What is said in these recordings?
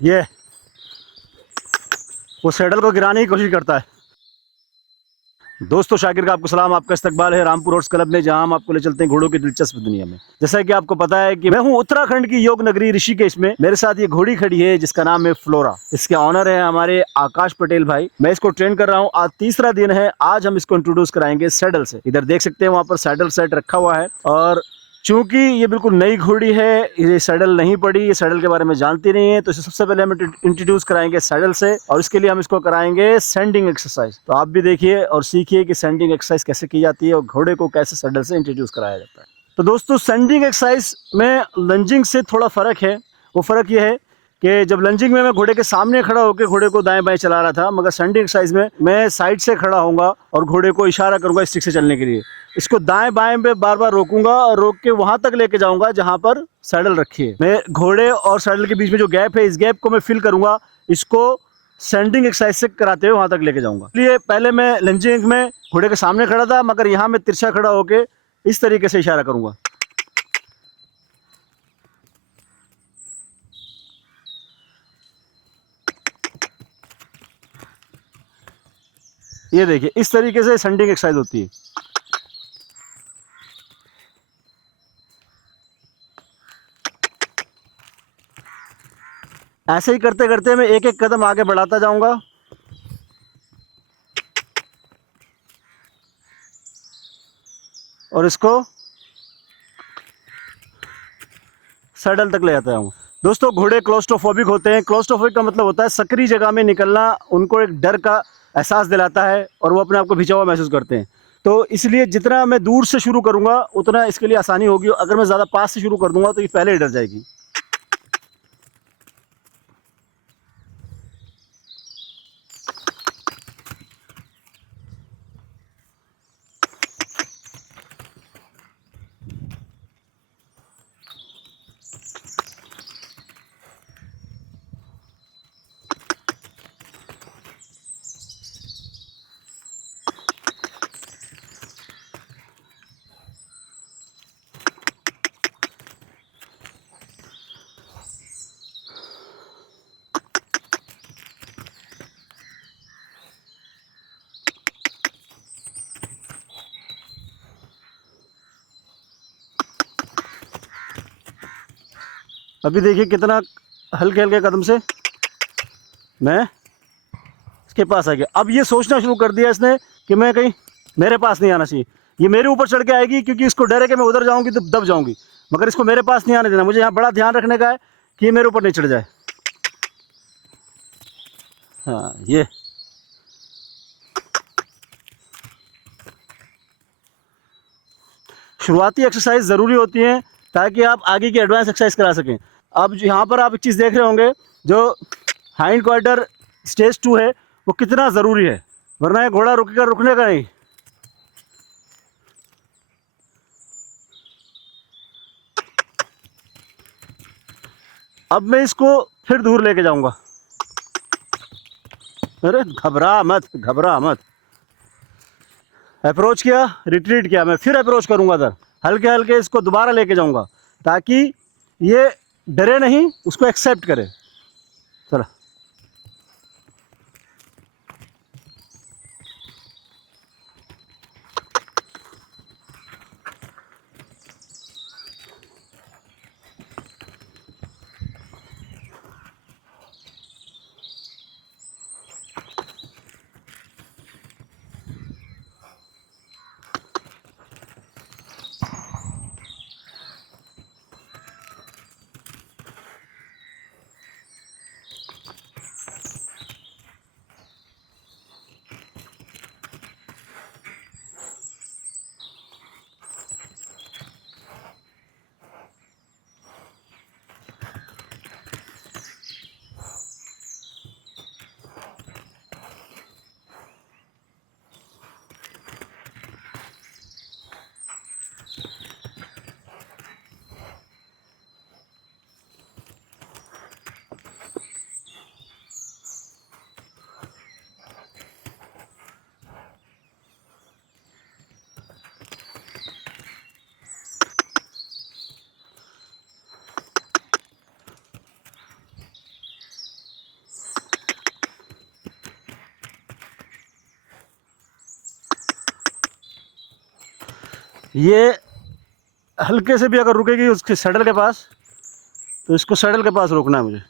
ये वो सैडल को गिराने की कोशिश करता है। दोस्तों, शाकिर का आपको सलाम, आपका इस्तकबाल है रामपुर हॉर्स क्लब में, जहां हम आपको ले चलते हैं घोड़ों की दिलचस्प दुनिया में। जैसा कि आपको पता है कि मैं हूं उत्तराखंड की योग नगरी ऋषिकेश में। मेरे साथ ये घोड़ी खड़ी है जिसका नाम है फ्लोरा। इसके ऑनर है हमारे आकाश पटेल भाई। मैं इसको ट्रेन कर रहा हूं, आज तीसरा दिन है। आज हम इसको इंट्रोड्यूस कराएंगे सैडल से। इधर देख सकते हैं वहां पर सैडल सेट रखा हुआ है, और चूंकि ये बिल्कुल नई घोड़ी है, ये सैडल नहीं पड़ी, ये सैडल के बारे में जानती नहीं है, तो इसे सबसे पहले हम इंट्रोड्यूस कराएंगे सैडल से, और इसके लिए हम इसको कराएंगे सेंडिंग एक्सरसाइज। तो आप भी देखिए और सीखिए कि सेंडिंग एक्सरसाइज कैसे की जाती है और घोड़े को कैसे सैडल से इंट्रोड्यूस कराया जाता है। तो दोस्तों, सेंडिंग एक्सरसाइज में लंजिंग से थोड़ा फर्क है। वो फर्क ये है कि जब लंजिंग में मैं घोड़े के सामने खड़ा होकर घोड़े को दाएं बाएं चला रहा था, मगर सेंडिंग एक्सरसाइज में मैं साइड से खड़ा होऊंगा और घोड़े को इशारा करूंगा स्टिक से चलने के लिए। इसको दाएं बाएं पे बार बार रोकूंगा और रोक के वहां तक लेके जाऊंगा जहां पर सैडल रखी है। मैं घोड़े और सैडल के बीच में जो गैप है, इस गैप को मैं फिल करूंगा। इसको सेंडिंग एक्सरसाइज से कराते हुए वहां तक लेके जाऊंगा। इसलिए पहले मैं लंजिंग में घोड़े के सामने खड़ा था, मगर यहाँ मैं तिरछा खड़ा होके इस तरीके से इशारा करूंगा। ये देखिए, इस तरीके से सेंडिंग एक्सरसाइज होती है। ऐसे ही करते करते मैं एक एक कदम आगे बढ़ाता जाऊंगा। और इसको सैडल तक ले जाता हूँ। दोस्तों, घोड़े क्लोस्ट्रोफोबिक होते हैं। क्लोस्ट्रोफोबिक का मतलब होता है सकरी जगह में निकलना उनको एक डर का एहसास दिलाता है और वो अपने आप को भिजा हुआ महसूस करते हैं। तो इसलिए जितना मैं दूर से शुरू करूंगा उतना इसके लिए आसानी होगी। अगर मैं ज़्यादा पास से शुरू कर दूंगा तो ये पहले ही डर जाएगी। अभी देखिए कितना हल्के हल्के कदम से मैं इसके पास आ गया। अब ये सोचना शुरू कर दिया इसने कि मैं कहीं मेरे पास नहीं आना चाहिए। ये मेरे ऊपर चढ़ के आएगी क्योंकि इसको डर है कि मैं उधर जाऊंगी तो दब जाऊंगी, मगर इसको मेरे पास नहीं आने देना। मुझे यहाँ बड़ा ध्यान रखने का है कि ये मेरे ऊपर नहीं चढ़ जाए। हाँ, ये शुरुआती एक्सरसाइज ज़रूरी होती हैं ताकि आप आगे की एडवांस एक्सरसाइज करा सकें। अब यहाँ पर आप एक चीज़ देख रहे होंगे, जो हाइंड क्वार्टर स्टेज 2 है वो कितना ज़रूरी है, वरना ये घोड़ा रुकेगा, रुकने का नहीं। अब मैं इसको फिर दूर लेके जाऊंगा। अरे घबरा मत, घबरा मत। अप्रोच किया, रिट्रीट किया, मैं फिर अप्रोच करूंगा इधर। हल्के हल्के इसको दोबारा लेके जाऊंगा ताकि ये डरे नहीं, उसको एक्सेप्ट करे। चलो, ये हल्के से भी अगर रुकेगी उसके सैडल के पास, तो इसको सैडल के पास रोकना है मुझे।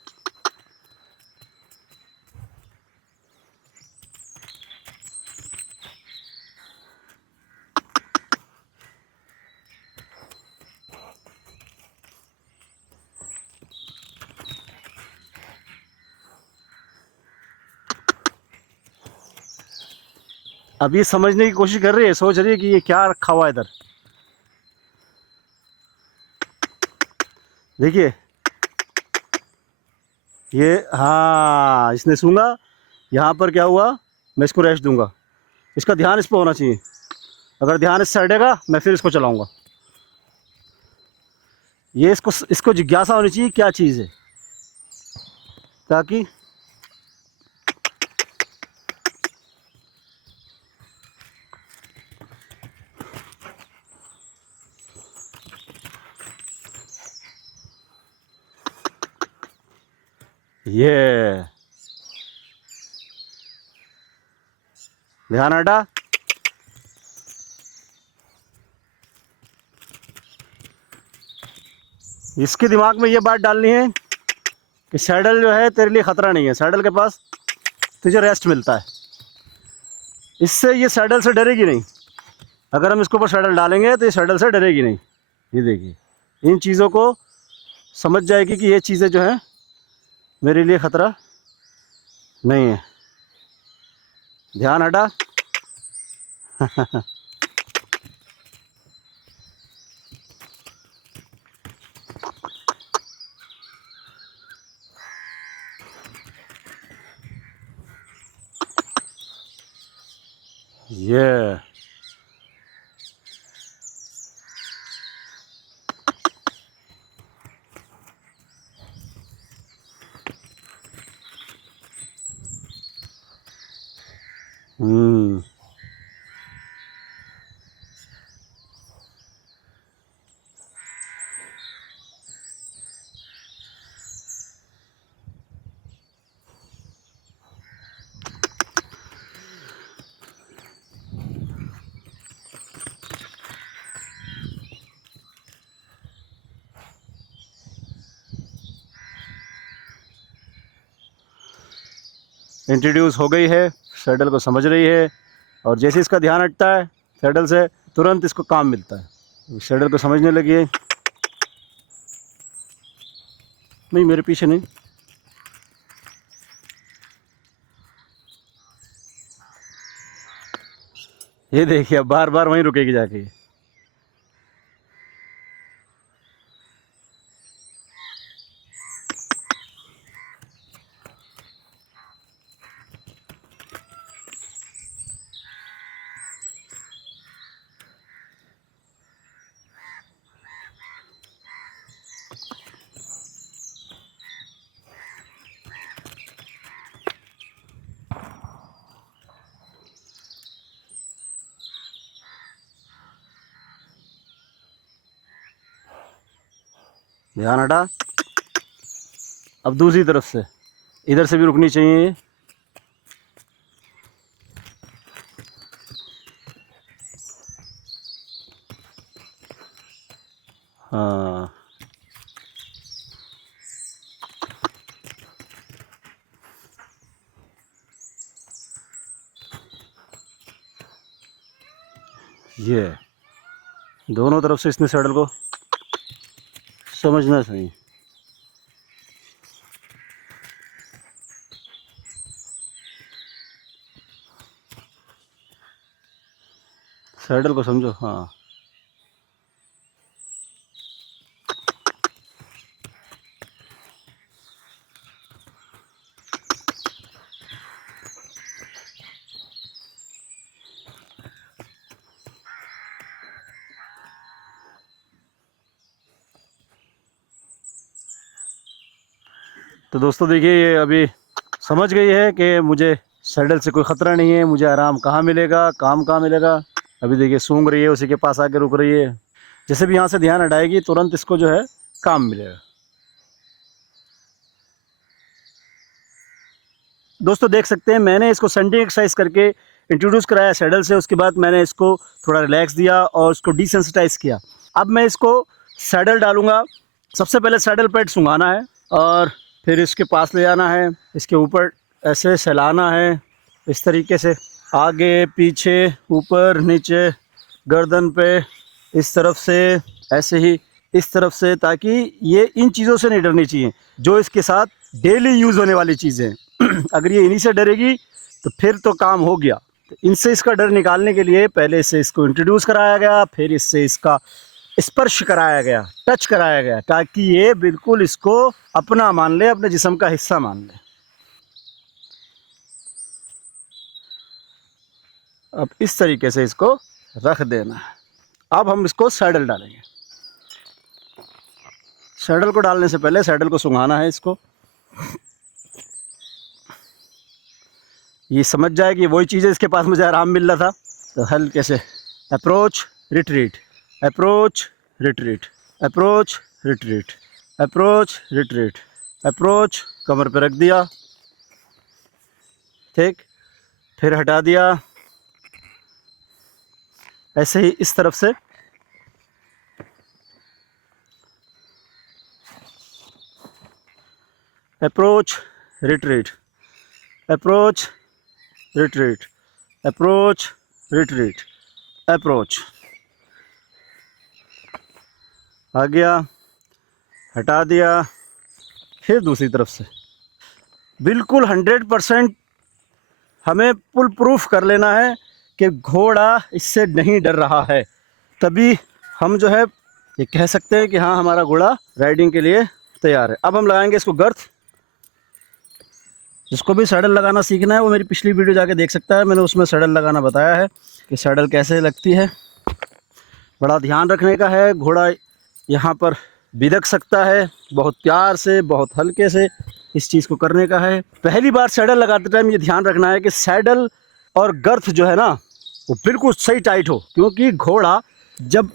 अब ये समझने की कोशिश कर रही है, सोच रही है कि ये क्या रखा हुआ है इधर। देखिए ये, हाँ इसने सूंघा। यहाँ पर क्या हुआ, मैं इसको रेस्ट दूंगा। इसका ध्यान इस पर होना चाहिए। अगर ध्यान इससे हटेगा मैं फिर इसको चलाऊंगा। ये इसको जिज्ञासा होनी चाहिए क्या चीज़ है, ताकि ये ध्यान हटा। इसके दिमाग में ये बात डालनी है कि सैडल जो है तेरे लिए ख़तरा नहीं है, सैडल के पास तुझे रेस्ट मिलता है। इससे ये सैडल से डरेगी नहीं। अगर हम इसके ऊपर सैडल डालेंगे तो ये सैडल से डरेगी नहीं। ये देखिए, इन चीज़ों को समझ जाएगी कि ये चीज़ें जो हैं मेरे लिए ख़तरा नहीं है। ध्यान हटा। ये हम्म, इंट्रोड्यूस हो गई है, सैडल को समझ रही है। और जैसे इसका ध्यान हटता है सैडल से, तुरंत इसको काम मिलता है, सैडल को समझने लगी है। नहीं, मेरे पीछे नहीं। ये देखिए, अब बार बार वहीं रुकेगी जाके। ध्यान हटा। अब दूसरी तरफ से, इधर से भी रुकनी चाहिए। हाँ, ये दोनों तरफ से इसने सैडल को समझना चाहिए। सैडल को समझो। हाँ, तो दोस्तों देखिए, ये अभी समझ गई है कि मुझे सैडल से कोई ख़तरा नहीं है, मुझे आराम कहाँ मिलेगा, काम कहाँ मिलेगा। अभी देखिए सूंघ रही है, उसी के पास आके रुक रही है। जैसे भी यहाँ से ध्यान हटाएगी तुरंत इसको जो है काम मिलेगा। दोस्तों देख सकते हैं, मैंने इसको सेंटिंग एक्सरसाइज करके इंट्रोड्यूस कराया सैडल से, उसके बाद मैंने इसको थोड़ा रिलैक्स दिया और उसको डिसेंसिटाइज किया। अब मैं इसको सैडल डालूँगा। सबसे पहले सैडल पैड सुंघाना है और फिर इसके पास ले जाना है, इसके ऊपर ऐसे सहलाना है, इस तरीके से आगे पीछे ऊपर नीचे गर्दन पे, इस तरफ से ऐसे ही इस तरफ से, ताकि ये इन चीज़ों से नहीं डरनी चाहिए जो इसके साथ डेली यूज़ होने वाली चीज़ें हैं। अगर ये इन्हीं से डरेगी तो फिर तो काम हो गया। तो इनसे इसका डर निकालने के लिए पहले इससे इसको इंट्रोड्यूस कराया गया, फिर इससे इसका स्पर्श कराया गया, टच कराया गया, ताकि ये बिल्कुल इसको अपना मान ले, अपने जिस्म का हिस्सा मान ले। अब इस तरीके से इसको रख देना है। अब हम इसको सैडल डालेंगे। सैडल को डालने से पहले सैडल को सुंघाना है इसको, ये समझ जाए कि वही चीज़ है इसके पास मुझे आराम मिल रहा था। तो हल्के से approach retreat, approach retreat, approach retreat, approach retreat, approach, कमर पे रख दिया, ठीक, फिर हटा दिया, ऐसे ही इस तरफ से approach retreat, approach retreat, approach retreat, approach, आ गया, हटा दिया, फिर दूसरी तरफ से। बिल्कुल 100% हमें फुल प्रूफ कर लेना है कि घोड़ा इससे नहीं डर रहा है, तभी हम जो है ये कह सकते हैं कि हाँ हमारा घोड़ा राइडिंग के लिए तैयार है। अब हम लगाएंगे इसको गर्थ। जिसको भी सैडल लगाना सीखना है वो मेरी पिछली वीडियो जाके देख सकता है, मैंने उसमें सैडल लगाना बताया है कि सैडल कैसे लगती है। बड़ा ध्यान रखने का है, घोड़ा यहाँ पर बिदक सकता है, बहुत प्यार से, बहुत हल्के से इस चीज़ को करने का है। पहली बार सैडल लगाते टाइम ये ध्यान रखना है कि सैडल और गर्थ जो है ना वो बिल्कुल सही टाइट हो, क्योंकि घोड़ा जब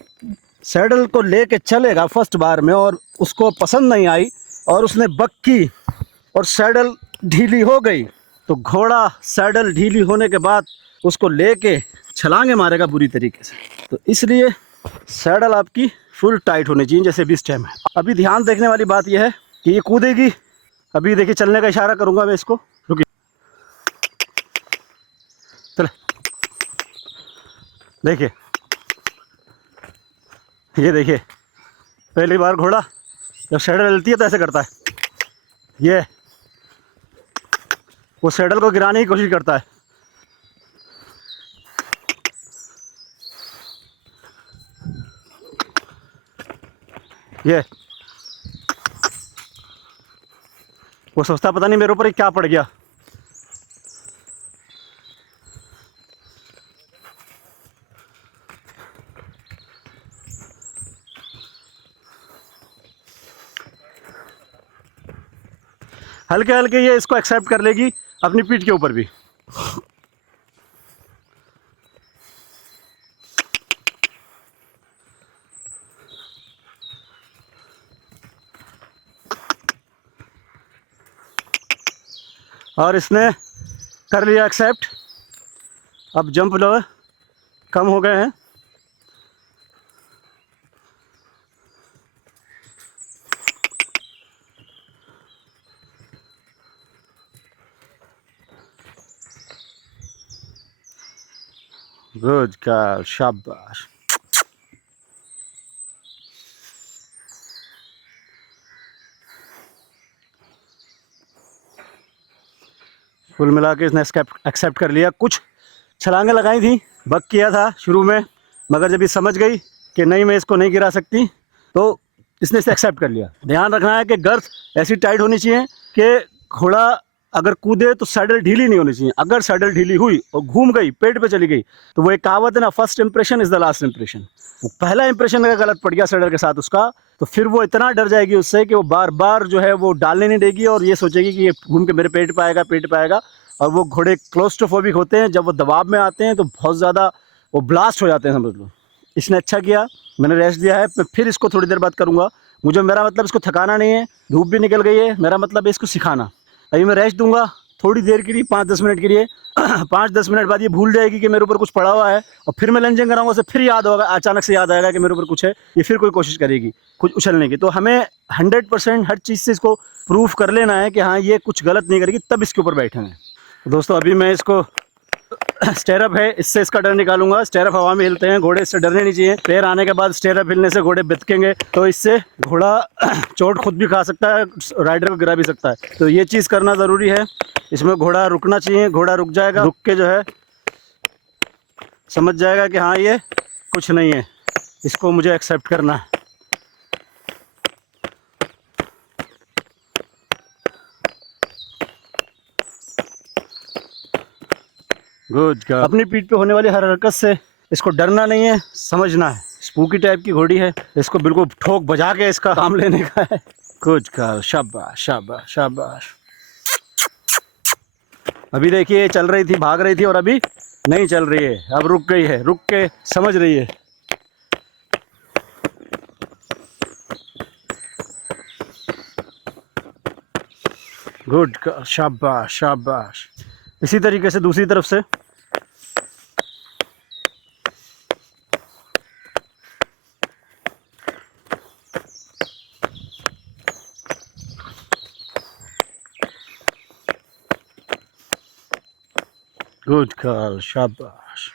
सैडल को लेके चलेगा फर्स्ट बार में और उसको पसंद नहीं आई और उसने बक्की और सैडल ढीली हो गई, तो घोड़ा सैडल ढीली होने के बाद उसको लेके छलांगे मारेगा बुरी तरीके से। तो इसलिए सैडल आपकी फुल टाइट होनी चाहिए, जैसे भी इस टाइम है। अभी ध्यान देखने वाली बात यह है कि ये कूदेगी। अभी देखिए चलने का इशारा करूंगा मैं इसको, रुकिए, चले, देखिए, ये देखिए पहली बार घोड़ा जब सैडल हिलती है तो ऐसे करता है, ये वो सैडल को गिराने की कोशिश करता है। ये वो सोचता पता नहीं मेरे ऊपर क्या पड़ गया। हल्के हल्के ये इसको एक्सेप्ट कर लेगी अपनी पीठ के ऊपर भी। और इसने कर लिया एक्सेप्ट। अब जंप लो कम हो गए हैं। गुड गर्ल, शाबाश। कुल मिला के इसने एक्सेप्ट कर लिया। कुछ छलांगे लगाई थी, बक किया था शुरू में, मगर जब ये समझ गई कि नहीं मैं इसको नहीं गिरा सकती तो इसने इसे एक्सेप्ट कर लिया। ध्यान रखना है कि गर्थ ऐसी टाइट होनी चाहिए कि घोड़ा अगर कूदे तो सैडल ढीली नहीं होनी चाहिए। अगर सैडल ढीली हुई और घूम गई, पेट पे चली गई, तो वो एक कहावत है ना, first impression is the last impression. वो पहला इंप्रेशन अगर गलत पड़ गया सैडल के साथ उसका, तो फिर वो इतना डर जाएगी उससे कि वो बार बार जो है वो डालने नहीं देगी और ये सोचेगी कि ये घूम के मेरे पेट पे आएगा, पेट पे आएगा। और वो घोड़े क्लोस्ट्रोफोबिक होते हैं, जब वो दबाव में आते हैं तो बहुत ज़्यादा वो ब्लास्ट हो जाते हैं, समझ लो। इसने अच्छा किया, मैंने रेस्ट दिया है, मैं फिर इसको थोड़ी देर बाद करूँगा। मुझे, मेरा मतलब इसको थकाना नहीं है, धूप भी निकल गई है, मेरा मतलब है इसको सिखाना। अभी मैं रेस्ट दूंगा, थोड़ी देर के लिए 5-10 मिनट के लिए 5-10 मिनट बाद ये भूल जाएगी कि मेरे ऊपर कुछ पड़ा हुआ है, और फिर मैं लंजिंग कराऊंगा उसे फिर याद होगा, अचानक से याद आएगा कि मेरे ऊपर कुछ है, ये फिर कोई कोशिश करेगी कुछ उछलने की। तो हमें 100% हर चीज़ से इसको प्रूफ कर लेना है कि हाँ ये कुछ गलत नहीं करेगी, तब इसके ऊपर बैठेंगे। दोस्तों अभी मैं इसको स्टेरअप है, इससे इसका डर निकालूंगा। स्टेरअप हवा में हिलते हैं, घोड़े इससे डरने नहीं चाहिए। पैर आने के बाद स्टेरअप हिलने से घोड़े बितकेंगे, तो इससे घोड़ा चोट खुद भी खा सकता है, राइडर को गिरा भी सकता है। तो ये चीज़ करना ज़रूरी है। इसमें घोड़ा रुकना चाहिए, घोड़ा रुक जाएगा, रुक के जो है समझ जाएगा कि हाँ ये कुछ नहीं है, इसको मुझे एक्सेप्ट करना है। गुड। अपनी पीठ पे होने वाली हर हरकत से इसको डरना नहीं है, समझना है। स्पूकी टाइप की घोड़ी है, इसको बिल्कुल ठोक बजा के इसका काम लेने का है। गुड गर्ल, शाबाश शाबाश शाबाश। अभी देखिए चल रही थी, भाग रही थी, और अभी नहीं चल रही है, अब रुक गई है, रुक के समझ रही है। गुड गर्ल, शाबाश शाबाश। इसी तरीके से दूसरी तरफ से। गुड गर्ल, शाबाश।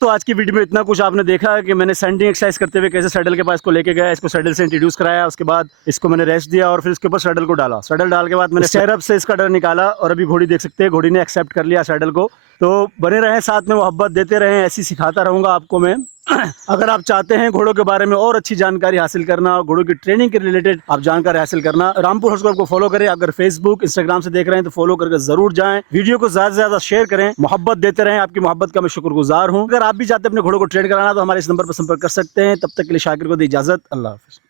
तो आज की वीडियो में इतना कुछ आपने देखा कि मैंने सैंडिंग एक्सरसाइज करते हुए कैसे सैडल के पास को लेके गया, इसको सैडल से इंट्रोड्यूस कराया, उसके बाद इसको मैंने रेस्ट दिया और फिर उसके ऊपर सैडल को डाला। सैडल डाल के बाद मैंने स्टेरअप से इसका डर निकाला, और अभी घोड़ी देख सकते हैं, घोड़ी ने एक्सेप्ट कर लिया सैडल को। तो बने रहें साथ में, मोहब्बत देते रहें, ऐसी सिखाता रहूँगा आपको मैं। अगर आप चाहते हैं घोड़ों के बारे में और अच्छी जानकारी हासिल करना, घोड़ों की ट्रेनिंग के रिलेटेड आप जानकारी हासिल करना, रामपुर हॉर्स क्लब को फॉलो करें। अगर फेसबुक इंस्टाग्राम से देख रहे हैं तो फॉलो करके जरूर जाएं। वीडियो को ज्यादा से ज्यादा शेयर करें, मोहब्बत देते रहें, आपकी मोहब्बत का मैं शुक्रगुजार हूं। अगर आप भी चाहते हैं अपने घोड़ों को ट्रेन कराना तो हमारे इस नंबर पर संपर्क कर सकते हैं। तब तक के लिए शाकिर को दी इजाजत, अल्लाह हाफिज।